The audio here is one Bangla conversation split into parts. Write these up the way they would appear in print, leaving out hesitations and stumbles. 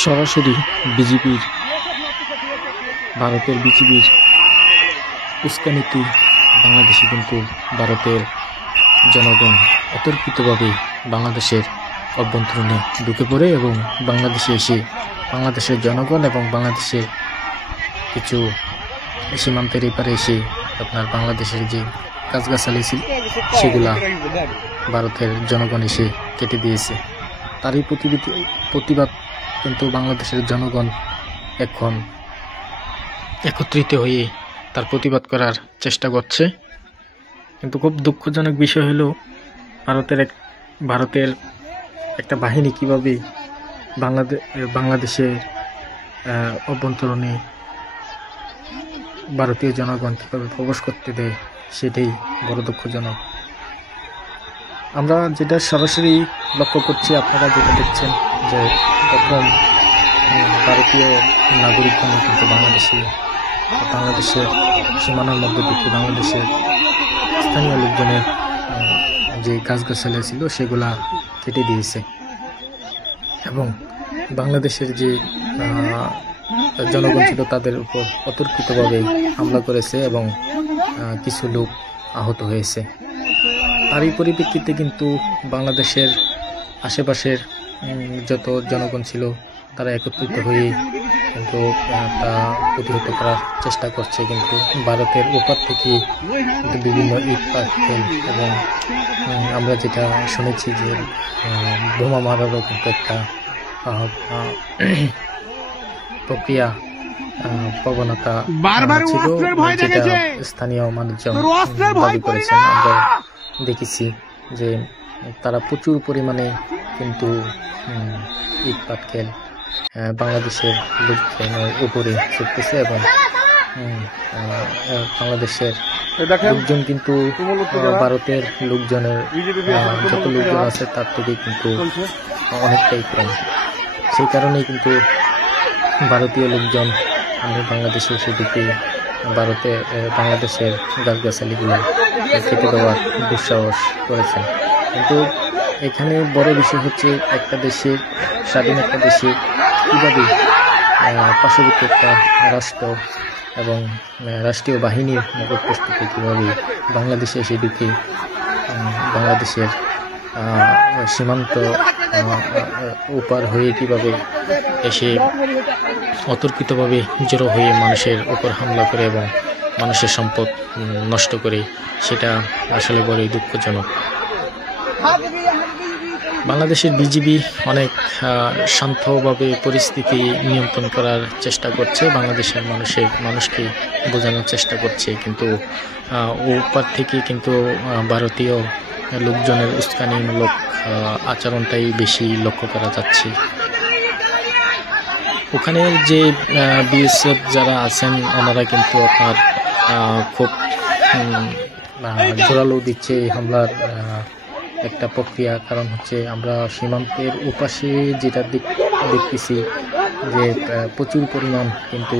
সরাসরি বিজেপির ভারতের বিজেপির উস্কানিতে বাংলাদেশে কিন্তু ভারতের জনগণ অতর্কিতভাবে বাংলাদেশের অভ্যন্তরীণে ঢুকে পড়ে এবং বাংলাদেশে এসে বাংলাদেশের জনগণ এবং বাংলাদেশের কিছু সীমান্তের এপারে এসে আপনার বাংলাদেশের যে গাছগাছালি ছিল সেগুলা ভারতের জনগণ এসে কেটে দিয়েছে। তারই প্রতিবাদ কিন্তু বাংলাদেশের জনগণ এখন একত্রিত হয়ে তার প্রতিবাদ করার চেষ্টা করছে। কিন্তু খুব দুঃখজনক বিষয় হলো ভারতের একটা বাহিনী কিভাবে বাংলাদেশের অভ্যন্তরণে ভারতীয় জনগণ কীভাবে প্রবেশ করতে দেয় সেটাই বড় দুঃখজনক। আমরা যেটা সরাসরি লক্ষ্য করছি, আপনারা যেটা দেখছেন যে প্রথম ভারতীয় নাগরিকগণ কিন্তু বাংলাদেশের সীমানার মধ্যে ঢুকে বাংলাদেশের স্থানীয় লোকজনের যে গাছগাছালি ছিল সেগুলা কেটে দিয়েছে এবং বাংলাদেশের যে জনগণ ছিল তাদের উপর অতর্কিতভাবে হামলা করেছে এবং কিছু লোক আহত হয়েছে। তারই পরিপ্রেক্ষিতে কিন্তু বাংলাদেশের আশেপাশের যত জনগণ ছিল তারা একত্রিত হয়ে কিন্তু তা প্রতিহত করার চেষ্টা করছে। কিন্তু ভারতের উপর থেকে কিন্তু বিভিন্ন ইট পাটকেল এবং আমরা যেটা শুনেছি যে বোমা মারারও কিন্তু একটা প্রক্রিয়া প্রবণতা ছিল, যেটা স্থানীয় মানুষজন দাবি করেছেন। আমরা দেখেছি যে তারা প্রচুর পরিমাণে কিন্তু ইট পাটকেল বাংলাদেশের লোকজনের উপরে ছুটতেছে এবং বাংলাদেশের লোকজন কিন্তু ভারতের লোকজনের যত লোকজন আছে তার থেকে কিন্তু অনেকটাই কম। সেই কারণেই কিন্তু ভারতীয় লোকজন বাংলাদেশে এসে ঢুকে বাংলাদেশের গাছগাছালিগুলো কেটে দেওয়ার দুঃসাহস করেছেন। কিন্তু এখানে বড় বিষয় হচ্ছে একটা দেশে, স্বাধীন একটা দেশে কীভাবে পার্শ্ববর্তী একটা রাষ্ট্র এবং রাষ্ট্রীয় বাহিনীর মদত প্রস্তুতি কীভাবে বাংলাদেশে এসে ঢুকে বাংলাদেশের সীমান্ত ওপার হয়ে কীভাবে এসে অতর্কিতভাবে জড়ো হয়ে মানুষের উপর হামলা করে এবং মানুষের সম্পদ নষ্ট করে, সেটা আসলে বড়ই দুঃখজনক। বাংলাদেশের বিজিবি অনেক শান্তভাবে পরিস্থিতি নিয়ন্ত্রণ করার চেষ্টা করছে, বাংলাদেশের মানুষকে বোঝানোর চেষ্টা করছে। কিন্তু ওপার থেকে কিন্তু ভারতীয় লোকজনের উস্কানিমূলক আচরণটাই বেশি লক্ষ্য করা যাচ্ছে। ওখানে যে বিএসএফ যারা আছেন ওনারা কিন্তু আপনার খুব জোরালো দিচ্ছে হামলার একটা প্রক্রিয়া। কারণ হচ্ছে আমরা সীমান্তের ওপাশে যেটা দেখতেছি যে প্রচুর পরিমাণ কিন্তু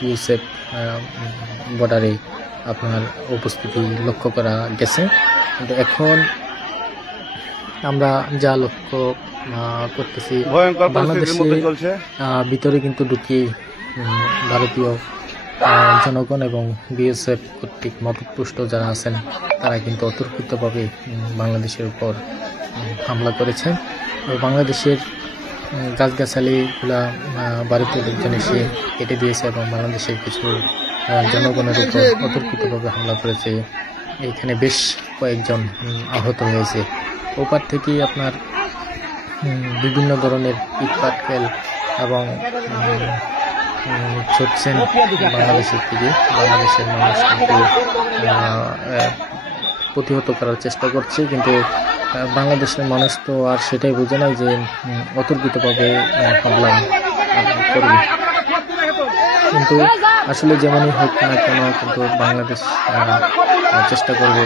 বিএসএফ বর্ডারে আপনার উপস্থিতি লক্ষ্য করা গেছে। কিন্তু এখন আমরা যা লক্ষ্য করতেছি, বাংলাদেশের ভিতরে কিন্তু ঢুকে ভারতীয় জনগণ এবং বিএসএফ কর্তৃক মদতপুষ্ট যারা আছেন তারা কিন্তু অতর্কিতভাবে বাংলাদেশের উপর হামলা করেছেন। বাংলাদেশের গাছগাছালিগুলা ভারতীয় লোকজন এসে কেটে দিয়েছে এবং বাংলাদেশের কিছু জনগণের উপর অতর্কিতভাবে হামলা করেছে। এখানে বেশ কয়েকজন আহত হয়েছে। ওপার থেকেই আপনার বিভিন্ন ধরনের ইট পাটকেল এবং ছুটছেন বাংলাদেশের থেকে। বাংলাদেশের মানুষ কিন্তু প্রতিহত করার চেষ্টা করছে, কিন্তু বাংলাদেশের মানুষ তো আর সেটাই বোঝে নাই যে অতর্কিতভাবে হামলা করবে। কিন্তু আসলে যেমনই হোক না কেন কিন্তু বাংলাদেশ চেষ্টা করবে